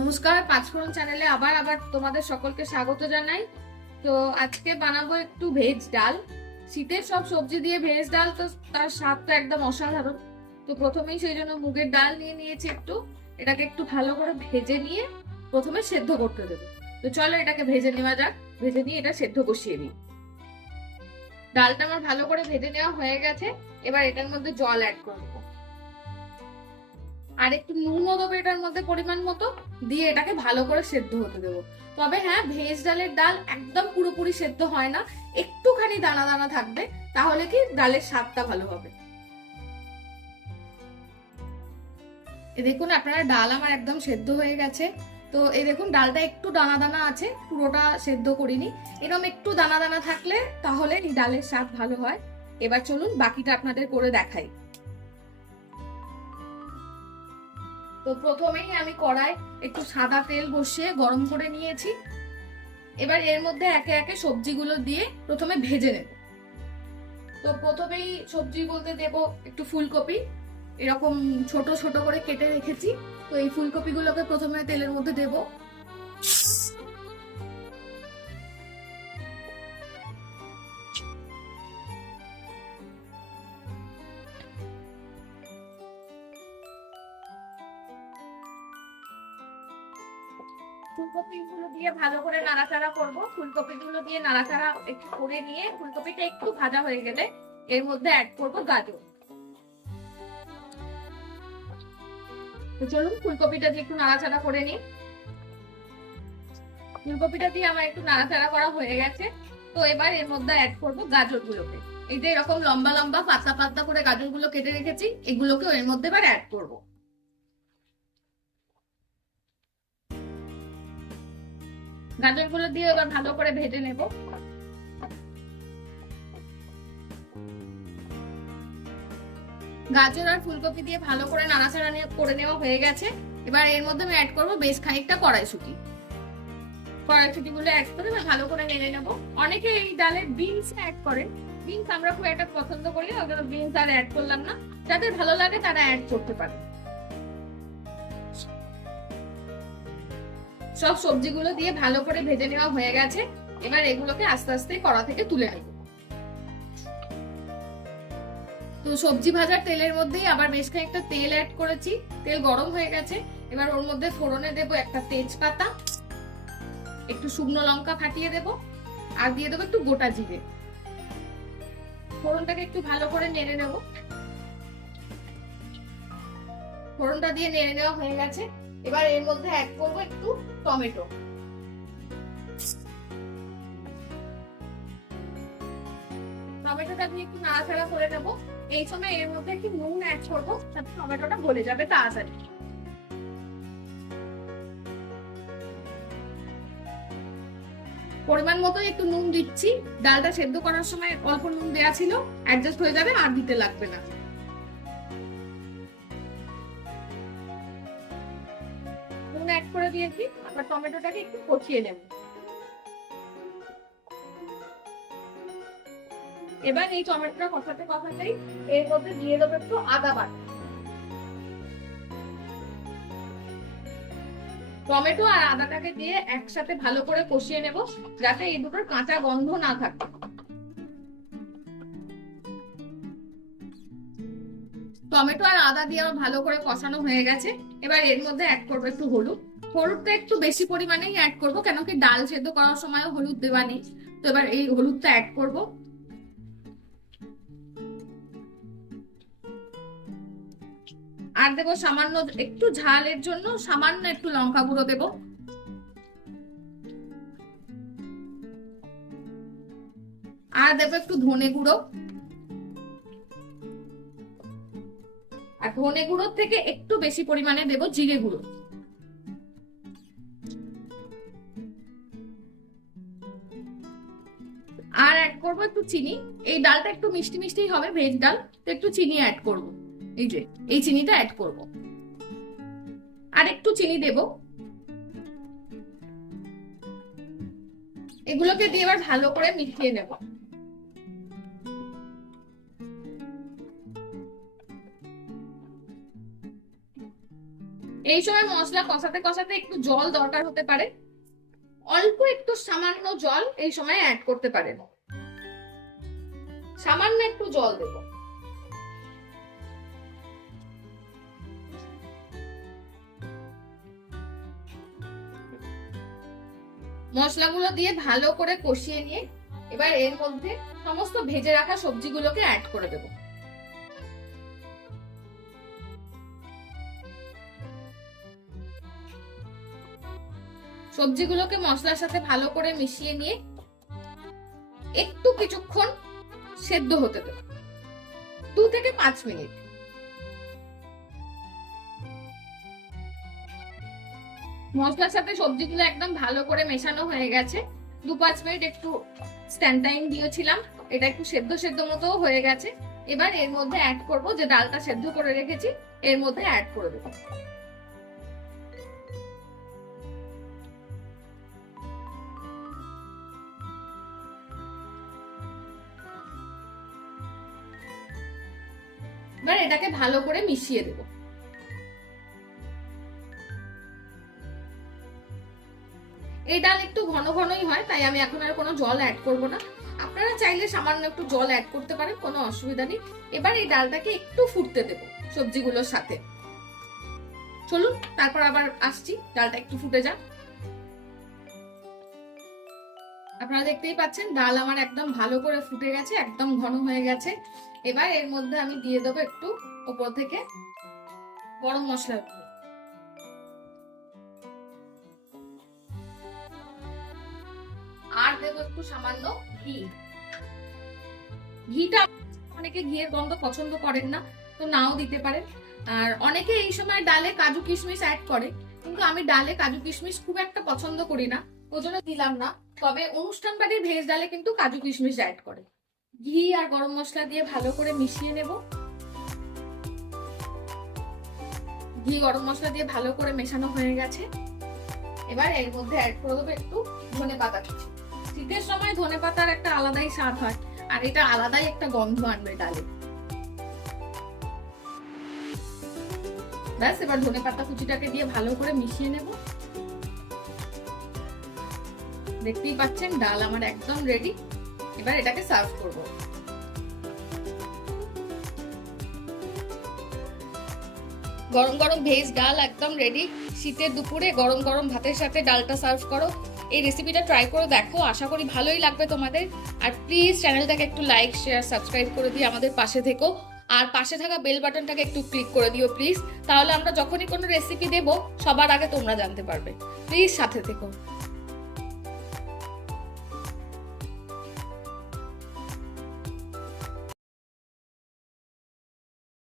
নমস্কার, পাঁচফোড়ন চ্যানেলে আবার আবার তোমাদের সকলকে স্বাগত জানাই। তো আজকে বানাবো একটু ভেজ ডাল। শীতের সব সবজি দিয়ে ভেজ ডাল, তো তার স্বাদটা একদম অসাধারণ। তো প্রথমেই সেই জন্য মুগের ডাল নিয়ে নিয়েছি একটু। এটাকে একটু ভালো করে ভেজে নিয়ে প্রথমে সেদ্ধ করতে দেবো। তো চলো এটাকে ভেজে নেওয়া যাক। ভেজে নিয়ে এটা সেদ্ধ বসিয়ে দিই। ডালটা আমার ভালো করে ভেজে নেওয়া হয়ে গেছে। এবার এটার মধ্যে জল অ্যাড করবো, আর একটু নুনও দেবো এটার মধ্যে পরিমাণ মতো, দিয়ে এটাকে ভালো করে সেদ্ধ হতে দেবো। তবে হ্যাঁ, ভেজ ডালের ডাল একদম পুরোপুরি সেদ্ধ হয় না, একটুখানি দানা দানা থাকবে, তাহলে কি ডালের স্বাদটা ভালো হবে। দেখুন আপনারা, ডাল আমার একদম সেদ্ধ হয়ে গেছে। তো এই দেখুন, ডালটা একটু দানা দানা আছে, পুরোটা সেদ্ধ করিনি। এরকম একটু দানা দানা থাকলে তাহলে এই ডালের স্বাদ ভালো হয়। এবার চলুন বাকিটা আপনাদের করে দেখাই। তো প্রথমেই আমি কড়াই একটু সাদা তেল বসিয়ে গরম করে নিয়েছি। এবার এর মধ্যে একে একে সবজিগুলো দিয়ে প্রথমে ভেজে নেব। তো প্রথমেই সবজি বলতে দেব একটু ফুলকপি, এরকম ছোট ছোট করে কেটে রেখেছি। তো এই ফুলকপিগুলোকে প্রথমে তেলের মধ্যে দেব। ফুলকপিগুলো দিয়ে ভালো করে নাড়াচাড়া করব। ফুলকপিগুলো দিয়ে নাড়াচাড়া একটু করে নিয়ে ফুলকপিটা একটু ভাজা হয়ে গেলে এর মধ্যে অ্যাড করব গাজর। তো চলুন ফুলকপিটা দিয়ে একটু নাড়াচাড়া করে নিই। ফুলকপিটা দিয়ে আমার একটু নাড়াচাড়া করা হয়ে গেছে। তো এবার এর মধ্যে অ্যাড করব গাজরগুলোকে। এই যে এরকম লম্বা লম্বা পাতলা পাতলা করে গাজরগুলো কেটে রেখেছি, এগুলোকে এর মধ্যে এবার অ্যাড করব। গাজরগুলো দিয়ে এবার ভালো করে ভেজে নেব। গাজর আর ফুলকপি দিয়ে ভালো করে নাড়াচাড়া করে নেওয়া হয়ে গেছে। এবার এর মধ্যে আমি অ্যাড করবো বেশ খানিকটা কড়াইশুঁটি। কড়াইশুঁটি গুলো অ্যাড করে ভালো করে নেড়ে নেব। অনেকে এই ডালে বিনস অ্যাড করে, বিনস আমরা খুব একটা পছন্দ করি না, ওগুলো বিনস আর অ্যাড করলাম না। যাদের ভালো লাগে তারা অ্যাড করতে পারে। সব সবজিগুলো দিয়ে ভালো করে ভেজে নেওয়া হয়ে গেছে। এবার এগুলোকে আস্তে আস্তে কড়া থেকে তুলে নেব। তো সবজি ভাজার তেলের মধ্যেই আবার বেশ খানিকটা তেল অ্যাড করেছি। তেল গরম হয়ে গেছে। এবার ওর মধ্যে ফোড়নে দেব একটা তেজপাতা, একটু শুকনো লঙ্কা ফাটিয়ে দেব, আর দিয়ে দেবো একটু গোটা জিরে। ফোড়নটাকে একটু ভালো করে নেড়ে নেব। ফোড়নটা দিয়ে নেড়ে নেওয়া হয়ে গেছে। এবার এর মধ্যে অ্যাড করবো একটু টমেটো। টমেটোটা দিয়ে একটু নাড়াচাড়া করে নেব। এই সময় এর মধ্যে একটু নুন অ্যাড করবো, যাতে টমেটোটা গলে যাবে তাড়াতাড়ি। পরিমাণ মতো একটু নুন দিচ্ছি। ডালটা সেদ্ধ করার সময় অল্প নুন দেওয়া ছিল, অ্যাডজাস্ট হয়ে যাবে, আর দিতে লাগবে না। নুন অ্যাড করে দিয়েছি। আবার টমেটোটাকে একটু কষিয়ে নেব। এবার এই টমেটোটা কষাতে কষাতেই এর মধ্যে দিয়ে দেবো একটু আদা বাটা। টমেটো আর আদাটাকে দিয়ে একসাথে ভালো করে কষিয়ে নেব, যাতে এই দুটোর কাঁচা গন্ধ না থাকে। টমেটো আর আদা দিয়ে আমার ভালো করে কষানো হয়ে গেছে। এবার এর মধ্যে অ্যাড করবো একটু হলুদ। হলুদটা একটু বেশি পরিমাণেই অ্যাড করবো, কেন কি ডাল সেদ্ধ করার সময়ও হলুদ দেওয়া নেই। তো এবার এই হলুদটা অ্যাড করবো। আর দেবো সামান্য একটু ঝালের জন্য সামান্য একটু লঙ্কা গুঁড়ো দেবো। আর দেবো একটু ধনে গুঁড়ো। আর ধনে গুঁড়োর থেকে একটু বেশি পরিমাণে দেবো জিরে গুঁড়ো। আর অ্যাড করবো একটু চিনি। এই ডালটা একটু মিষ্টি মিষ্টি হবে, ভেজ ডাল, তো একটু চিনি অ্যাড করবো। এই যে এই চিনিটা অ্যাড করবো, আর একটু চিনি দেবো। এগুলোকে দিয়ে এবার ভালো করে মিশিয়ে নেব। এই সময় মশলা কষাতে কষাতে একটু জল দরকার হতে পারে, অল্প একটু সামান্য জল এই সময় অ্যাড করতে পারেন। সামান্য একটু জল দেব। মশলাগুলো দিয়ে ভালো করে কষিয়ে নিয়ে এবার এর মধ্যে সমস্ত ভেজে রাখা সবজিগুলোকে অ্যাড করে দেব। সবজিগুলোকে মশলার সাথে ভালো করে মিশিয়ে নিয়ে একটু কিছুক্ষণ সেদ্ধ হতে দেব, 2 থেকে 5 মিনিট। মশলার সাথে সবজিগুলো একদম ভালো করে মেশানো হয়ে গেছে। 2-5 মিনিট একটু স্ট্যান্ড টাইম দিয়েছিলাম, এটা একটু সেদ্ধ সেদ্ধ মতো হয়ে গেছে। এবার এর মধ্যে অ্যাড করব যে ডালটা সেদ্ধ করে রেখেছি, এর মধ্যে অ্যাড করে দেব। এবার এটাকে ভালো করে মিশিয়ে দেব। এই ডাল একটু ঘন ঘনই হয়, তাই আমি এখন আর কোনো জল অ্যাড করব না। আপনারা চাইলে সামান্য একটু জল অ্যাড করতে পারেন, কোনো অসুবিধা নেই। এবার এই ডালটাকে একটু ফুটতে দেব সবজিগুলোর সাথে। চলুন তারপর আবার আসছি, ডালটা একটু ফুটে যাক। আপনারা দেখতেই পাচ্ছেন ডাল আমার একদম ভালো করে ফুটে গেছে, একদম ঘন হয়ে গেছে। এবার এর মধ্যে আমি দিয়ে দেবো একটু উপর থেকে গরম মশলা, আর দেবো একটু সামান্য ঘি। ঘিটা অনেকে ঘিয়ের গন্ধ পছন্দ করেন না, তো নাও দিতে পারেন। আর অনেকে এই সময় ডালে কাজু কিশমিশ অ্যাড করে, কিন্তু আমি ডালে কাজু কিশমিশ খুব একটা পছন্দ করি না, ওই জন্য দিলাম না। তবে অনুষ্ঠান বাড়ির ভেজ ডালে কিন্তু কাজু কিশমিশ অ্যাড করে। ঘি আর গরম মশলা দিয়ে ভালো করে মিশিয়ে নেব। ঘি গরম মশলা দিয়ে ভালো করে মেশানো হয়ে গেছে। এবার এর মধ্যে অ্যাড করে দেবো একটু ধনেপাতা কুচি। শীতের সময় ধনেপাতার একটা আলাদাই স্বাদ হয়, আর এটা আলাদাই একটা গন্ধ আনবে ডালে। ব্যাস, এবার ধনেপাতা কুচিটাকে দিয়ে ভালো করে মিশিয়ে নেব। দেখতেই পাচ্ছেন ডাল আমার একদম রেডি। এবার এটাকে সার্ভ করব। গরম গরম ভেজ ডাল একদম রেডি। শীতের দুপুরে গরম গরম ভাতের সাথে ডালটা সার্ভ করো। এই রেসিপিটা ট্রাই করে দেখো, আশা করি ভালোই লাগবে তোমাদের। আর প্লিজ চ্যানেলটাকে একটু লাইক শেয়ার সাবস্ক্রাইব করে দিয়ে আমাদের পাশে থেকো। আর পাশে থাকা বেল বাটনটাকে একটু ক্লিক করে দিও প্লিজ, তাহলে আমরা যখনই কোনো রেসিপি দেব সবার আগে তোমরা জানতে পারবে। প্লিজ সাথে থেকো।